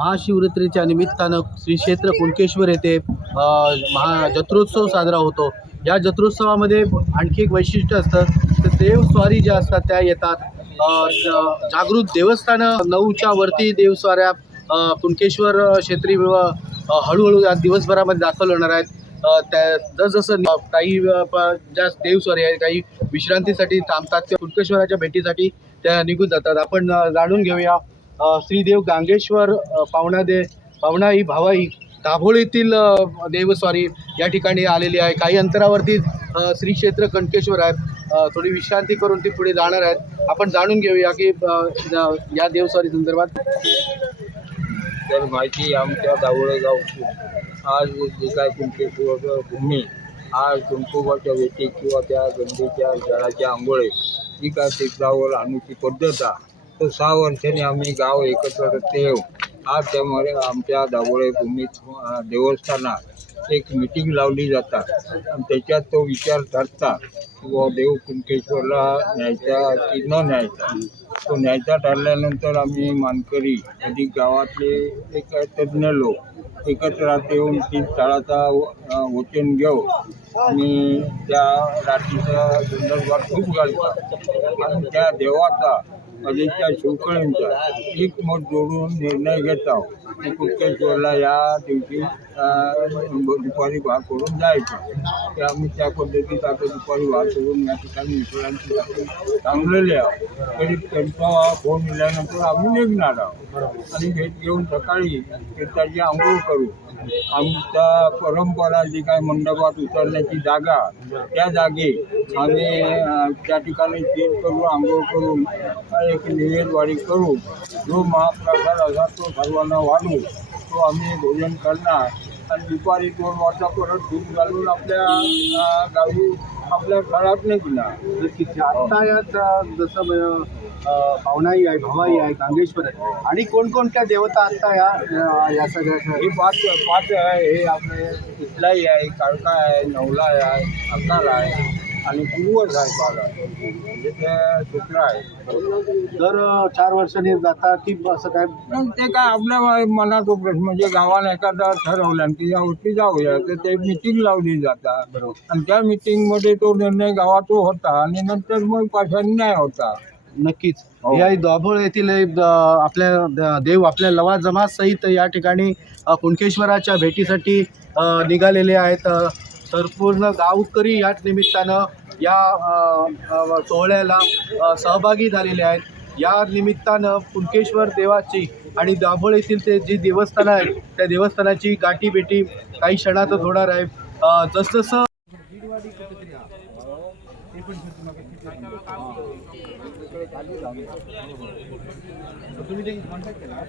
महाशिवरात्रीच्या निमित्तानं श्री क्षेत्र कुणकेश्वर येथे महा जत्रोत्सव साजरा होतो. या जत्रोत्सवामध्ये आणखी एक वैशिष्ट्य असतं तर देवस्वारी ज्या असतात त्या येतात. जागृत देवस्थानं नऊच्या वरती देवस्वाऱ्या कुणकेश्वर क्षेत्री हळूहळू या दिवसभरामध्ये दाखल होणार आहेत. त्या जसजसं काही ज्या देवस्वारी आहेत काही विश्रांतीसाठी थांबतात त्या कुणकेश्वराच्या भेटीसाठी त्या निघून जातात. आपण जाणून घेऊया श्रीदेव गांगेश्वर पावणादे पावणा दे पावणाई भावाई दाभोळीतील देवस्वारी या ठिकाणी आलेली आहे. काही अंतरावरती श्री क्षेत्र कणकेश्वर आहेत. थोडी विश्रांती करून ती पुढे जाणार आहेत. आपण जाणून घेऊया की या देवस्वारी संदर्भात. तर माहिती आमच्या दावळे जाऊ आज जे काय कुंकेश्वर भूमी आज तुमकोबाच्या वेटी किंवा त्या गंगेच्या जळाच्या आंघोळे ही काय तीर्थावर आणूची पद्धत आहे? तो सहा वर्षांनी आम्ही गाव एकत्र येऊ आज त्यामुळे आमच्या दावळे भूमीत देवस्थानात एक मिटिंग लावली जातात. आणि त्याच्यात तो विचार ठरता किंवा देव कुंकेश्वरला न्यायचा की न न्यायचा. तो न्यायचा ठरल्यानंतर आम्ही मानकरी अधिक गावातले एक तज्ज्ञ लोक एकत्र येऊन ती स्थळाचा वचन घेऊ आणि त्या रात्रीच्या संदर्भात खूप घालतात. आणि त्या देवाचा अजितच्या शिवकळींचा एक मत जोडून निर्णय घेता की कुटकेश्वरला या दिवशी दुपारी भाग करून जायचं. ते आम्ही त्या पद्धतीत आता दुपारी भाग करून या ठिकाणी मित्रांची सांगलेले आहोत. तरी त्यांचा फोन दिल्यानंतर आम्ही निघणार आहोत. आणि भेट घेऊन सकाळी त्याची आंघोळ करू. आमच्या परंपरा जी काय मंडपात उतरण्याची जागा त्या जागी आम्ही त्या ठिकाणी चेक करू आंघोळ करून एक निवेदवाडी करू. जो महाप्रसाद असा तो सर्वांना वाढू तो आम्ही भोजन करणार. आणि दुपारी दोन वाजता परत दूध घालून आपल्या गावी आपल्या घरात निघणार. नक्कीच. आता यात जसं पावणाई आहे भवाई आहे गांगेश्वर आहे. आणि कोणकोणत्या देवता आता या या सगळ्या हे पाच पाच आहे हे आपले इथलाई आहे काळका आहे नवला आहे अकाल आहे. आणि पूर्वज आहे म्हणजे ते आहे. दर चार वर्षांनी जाता की असं काय ते काय आपल्या मनात प्रश्न म्हणजे गावाला एखादा ठरवलं की यावर्षी जाऊया तर ते मिटिंग लावली जातात बरोबर. आणि त्या मिटिंगमध्ये तो निर्णय गावात होता आणि नंतर मग पाशाने न्याय होता. नक्कीच. हो. या दाभोळ येथील आपल्या देव आपल्या लवाजमा सहित या ठिकाणी कुणकेश्वराच्या भेटीसाठी निघालेले आहेत. तर पूर्ण गावकरी या निमित्तानं या सोहळ्याला सहभागी झालेले आहेत. या निमित्तानं कुणकेश्वर देवाची आणि दाभोळ येथील ते जी देवस्थानं आहेत त्या देवस्थानाची गाठीभेटी काही क्षणातच होणार आहे. जसजसं तुम्ही ते कॉन्टॅक्ट केला